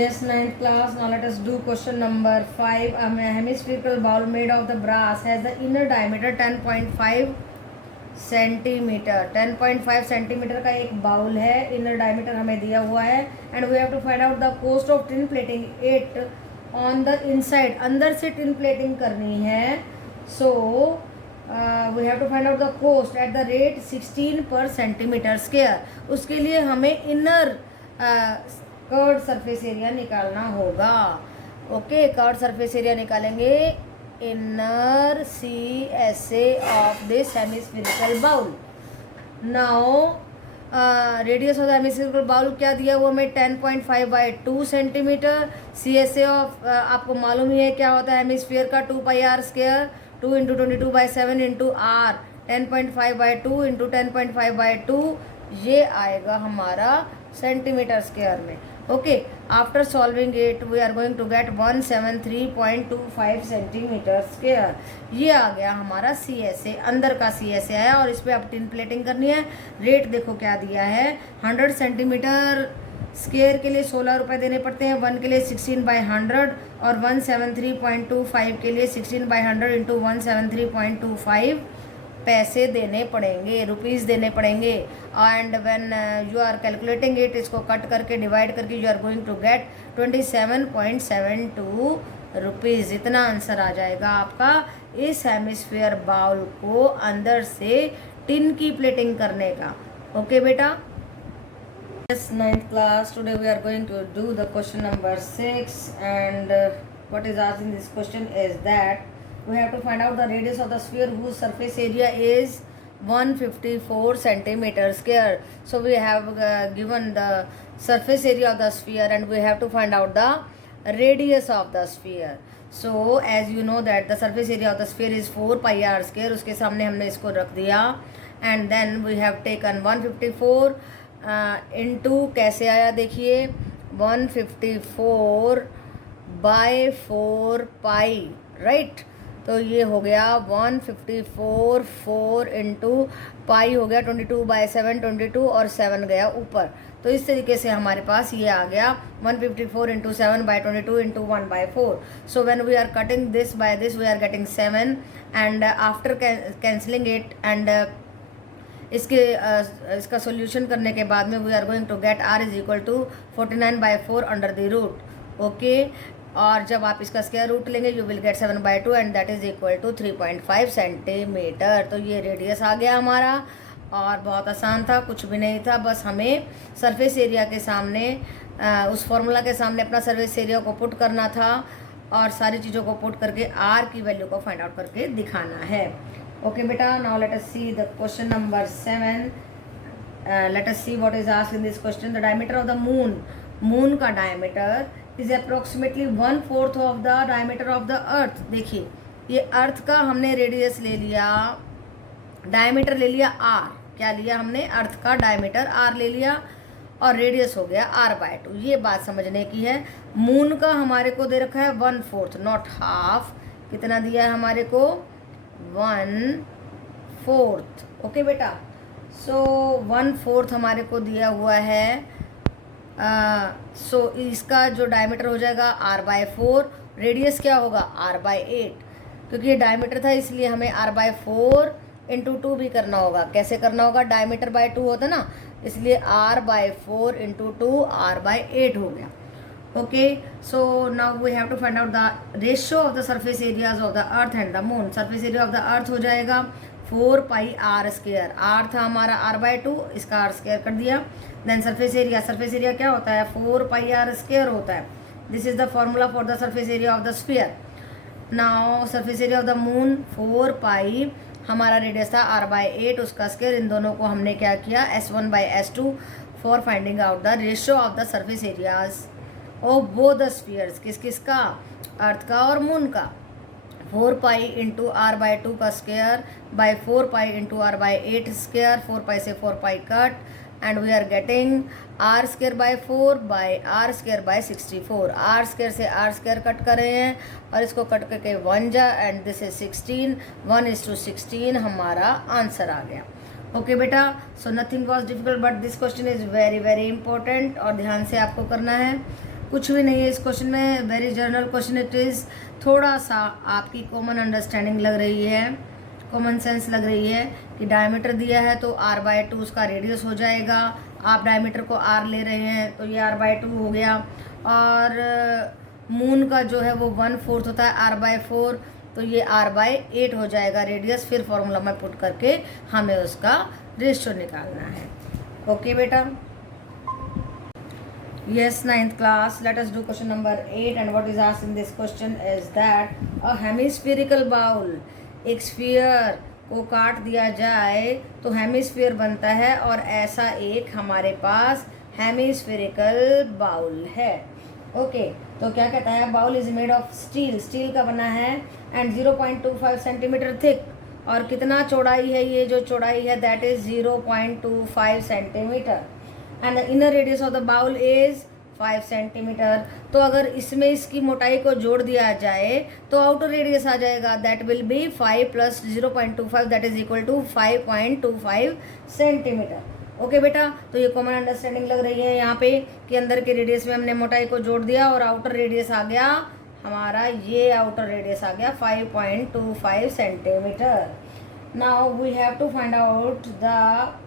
Yes, ninth class. Now let us do question number 5. A hemispherical bowl made of the brass has the inner diameter 10.5 centimetre. 10.5 centimetre का एक bowl है. Inner diameter हमें दिया हुआ है and we have to find out the cost of tin plating it on the inside. अंदर से tin plating करनी है. So we have to find out the cost at the rate 16 per centimetre square. उसके लिए हमें inner curved surface area निकालना होगा. Okay, curved surface area निकालेंगे. Inner CSA of this hemispherical bowl. Now radius of the hemispherical bowl क्या दिया हुआ हमें 10.5/2 सेंटीमीटर. CSA ऑफ आपको मालूम ही है क्या होता है हेमिस्फीयर का 2πr². 2 × 22/7 × r. 10.5/2 × 10.5/2 ये आएगा हमारा सेंटीमीटर स्क्वायर में. Okay, after solving it we are going to get 173.25 centimetre square. ये आ गया हमारा CSA. अंदर का CSA आया और इस पर अब टिन प्लेटिंग करनी है. रेट देखो क्या दिया है. 100 सेंटीमीटर स्क्वायर के लिए 16 रुपये देने पड़ते हैं. 1 के लिए 16/100 और 173.25 के लिए 16/100 × 173.25 पैसे देने पड़ेंगे, रुपीज़ देने पड़ेंगे. And when you are calculating it, इसको कट करके डिवाइड करके you are going to get 27.72 rupees. इतना आंसर आ जाएगा आपका इस हेमिस्फीयर बाउल को अंदर से टिन की प्लेटिंग करने का. ओके बेटा. Yes, 9th class. Today we are going to do the question number 6 and what is asked in this question is that we have to find out the radius of the sphere whose surface area is 154 centimeter square. So we have given the surface area of the sphere and we have to find out the radius of the sphere. So as you know that the surface area of the sphere is 4πr². उसके सामने हमने इसको रख दिया and then we have taken 154 into कैसे आया देखिए 154/4π right. तो ये हो गया 154 4 इंटू पाई हो गया 22/7 22 और 7 गया ऊपर. तो इस तरीके से हमारे पास ये आ गया 154 × 7/22 × 1/4. So when we are cutting this by this we are getting 7 and after cancelling it and इसका सॉल्यूशन करने के बाद में we are going to get r = 49/4 under the root. Okay, और जब आप इसका स्क्वायर रूट लेंगे you will get 7/2 and that is equal to 3.5 centimetre. तो ये रेडियस आ गया हमारा और बहुत आसान था, कुछ भी नहीं था. बस हमें सरफेस एरिया के सामने उस फॉर्मूला के सामने अपना सरफेस एरिया को पुट करना था और सारी चीज़ों को पुट करके r की वैल्यू को फाइंड आउट करके दिखाना है. ओके बेटा. Now let us see the question number 7. Let us see what is asked in this question. The diameter of the moon का diameter is approximately 1/4 of the diameter of the earth. देखिए ये अर्थ का हमने radius ले लिया, diameter ले लिया r. क्या लिया हमने? अर्थ का डायमीटर r ले लिया और रेडियस हो गया r/2. ये बात समझने की है. मून का हमारे को दे रखा है 1/4 नॉट हाफ. कितना दिया है हमारे को? 1/4. ओके बेटा. सो 1/4 हमारे को दिया हुआ है. सो इसका जो डायमीटर हो जाएगा r/4. रेडियस क्या होगा? r/8. क्योंकि ये डायमीटर था इसलिए हमें r/4 × 2 भी करना होगा. कैसे करना होगा? डायमीटर बाय 2 होता ना, इसलिए r/4 × 2 r/8 हो गया. Okay, so now we have to find out the ratio of the surface areas of the earth and the moon. Surface area of the earth हो जाएगा 4πr². r था हमारा r/2, इसका r² कर दिया. Then surface area क्या होता है? 4πr² होता है. This is the formula for the surface area of the sphere. Now surface area of the moon 4π, हमारा रेडियस था r/8, उसका स्क्वायर. इन दोनों को हमने क्या किया? S1/S2 for finding out the ratio of the surface areas of both the spheres. किसका? अर्थ का और मून का. 4π × r/2 का स्क्वायर बाय 4π × r/8 स्क्वायर. 4π से 4π cut and we are getting r²/4 by r²/64. r² से r² कट कर रहे हैं और इसको कट करके 1 जा एंड दिस इज 16. 1:16 हमारा आंसर आ गया. ओके बेटा. So nothing was difficult but this question is very very important और ध्यान से आपको करना है. कुछ भी नहीं है इस क्वेश्चन में, very general question it is. थोड़ा सा आपकी कॉमन अंडरस्टैंडिंग लग रही है, कॉमन सेंस लग रही है कि डायमीटर दिया है तो r/2 उसका रेडियस हो जाएगा। आप डायमीटर को r ले रहे हैं तो ये r/2 हो गया, और मून का जो है वो 1/4 होता है r/4, तो ये r/8 हो जाएगा रेडियस। फिर फॉर्मूला में पुट करके हमें उसका रेशियो निकालना है। ओके बेटा, yes, 9th class, let us do question number 8, and what is asked in this question is that a hemispherical bowl, एक स्फीयर को काट दिया जाए तो हेमिस्फीयर बनता है, और ऐसा एक हमारे पास हेमिस्फेरिकल बाउल है। ओके, तो क्या कहता है, bowl is made of steel, steel का बना है, एंड 0.25 सेंटीमीटर थिक, और कितना चौड़ाई है, ये जो चौड़ाई है that is 0.25 centimetre, and the inner radius of the bowl is 5 centimetre. तो अगर इसमें इसकी मोटाई को जोड़ दिया जाए तो आउटर रेडियस आ जाएगा, that will be 5 + 0.25 that is equal to 5.25 centimetre. Okay बेटा, तो ये कॉमन अंडरस्टैंडिंग लग रही है यहाँ पे कि अंदर के रेडियस में हमने मोटाई को जोड़ दिया और आउटर रेडियस आ गया हमारा, ये आउटर रेडियस आ गया 5.25 centimetre. Now we have to find out the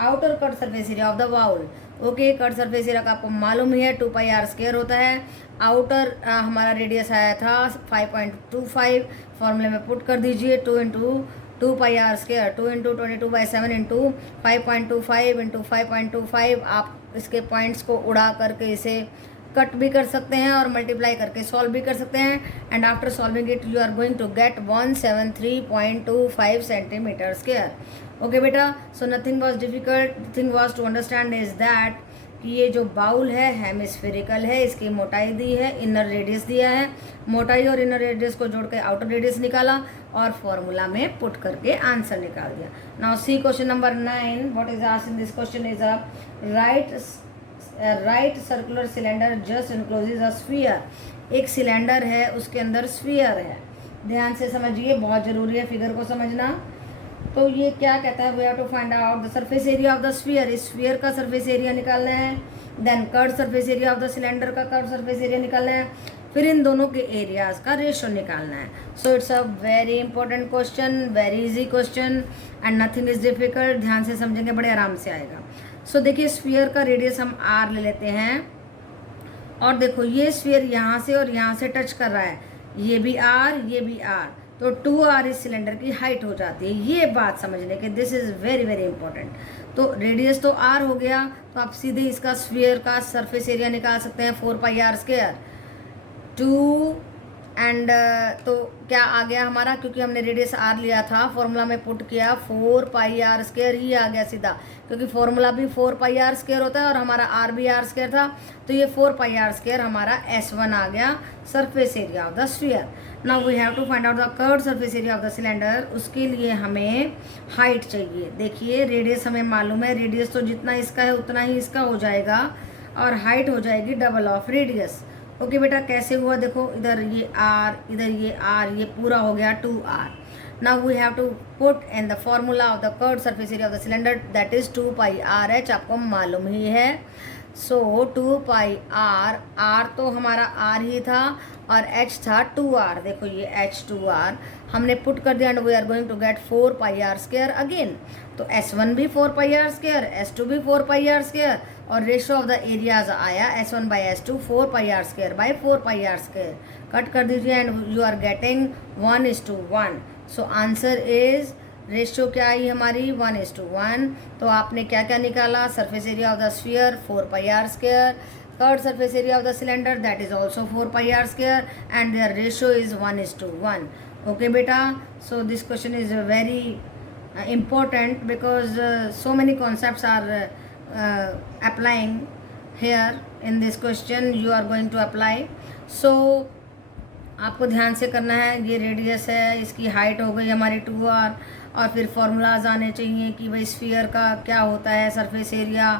outer cut surface area of the bowl. Okay, cut surface area का आपको मालूम ही है 2πr² होता है। आउटर हमारा रेडियस आया था 5.25, फॉर्मूले में पुट कर दीजिए 2 × 2πr², 2 × 22/7 × 5.25 × 5.25। आप इसके पॉइंट्स को उड़ा करके इसे कट भी कर सकते हैं और मल्टीप्लाई करके सॉल्व भी कर सकते हैं, and after solving it you are going to get 173.25 centimetre square. Okay बेटा, so nothing was difficult, thing was to understand is that कि ये जो बाउल है हेमिस्फेरिकल है, इसकी मोटाई दी है, इनर रेडियस दिया है, मोटाई और इनर रेडियस को जोड़ के आउटर रेडियस निकाला और फॉर्मूला में पुट करके आंसर निकाल दिया। Now see question number 9, what is asked in this question is a right circular cylinder just encloses a sphere. एक सिलेंडर है, उसके अंदर स्फीयर है, ध्यान से समझिए, बहुत ज़रूरी है फिगर को समझना। तो ये क्या कहता है, we have to find out the surface area of the sphere, इस स्फीयर का सरफेस एरिया निकालना है, then curve surface area of the cylinder का कर्व सरफेस एरिया निकालना है, फिर इन दोनों के एरियाज का रेशियो निकालना है। So it's a very important question, very easy question, and nothing is difficult, ध्यान से समझेंगे बड़े आराम से आएगा। सो देखिए, स्फीयर का रेडियस हम r ले लेते हैं, और देखो ये स्फीयर यहाँ से और यहाँ से टच कर रहा है, ये भी r, ये भी r, तो 2r इस सिलेंडर की हाइट हो जाती है। ये बात समझने के, this is very very important. तो रेडियस तो r हो गया, तो आप सीधे इसका स्फीयर का सरफेस एरिया निकाल सकते हैं 4πr², 2 एंड तो क्या आ गया हमारा, क्योंकि हमने रेडियस r लिया था, फॉर्मूला में पुट किया 4πr² ही आ गया सीधा, क्योंकि फॉर्मूला भी 4πr² होता है और हमारा r भी r² था, तो ये 4πr² हमारा S1 आ गया, surface area of the sphere. Now we have to find out the curved surface area of the cylinder. उसके लिए हमें हाइट चाहिए। देखिए, रेडियस हमें मालूम है, रेडियस तो जितना इसका है उतना ही इसका हो जाएगा, और हाइट हो जाएगी डबल ऑफ रेडियस। ओके बेटा, कैसे हुआ, देखो इधर ये r, इधर ये r, ये पूरा हो गया 2r। Now we have to put in the formula of the curved surface area of the cylinder, that is 2πrh, आपको मालूम ही है। सो 2πr, r तो हमारा r ही था और h था 2r, देखो ये h 2r हमने पुट कर दिया, and we are going to get 4πr² again. तो S1 भी 4πr², S2 भी 4πr², और रेशियो ऑफ द एरियाज आया S1/S2 4πr²/4πr²। कट कर दीजिए and you are getting 1:1। So answer is, ratio क्या आई हमारी 1:1। तो आपने क्या क्या निकाला, surface area of the sphere 4πr², curved surface area of the cylinder that is also 4πr², and their ratio is 1:1। Okay बेटा, so this question is very important because so many concepts are applying here in this question, you are going to apply. So आपको ध्यान से करना है, ये radius है, इसकी height हो गई हमारी 2r, और फिर फॉर्मूलाज आने चाहिए कि भाई स्फीयर का क्या होता है सरफेस एरिया,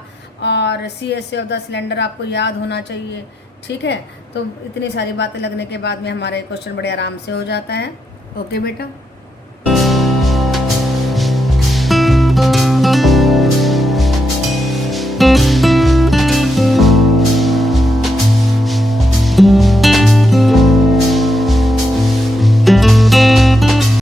और CSA ऑफ द सिलेंडर आपको याद होना चाहिए, ठीक है। तो इतनी सारी बातें लगने के बाद में हमारा ये क्वेश्चन बड़े आराम से हो जाता है। ओके बेटा। है।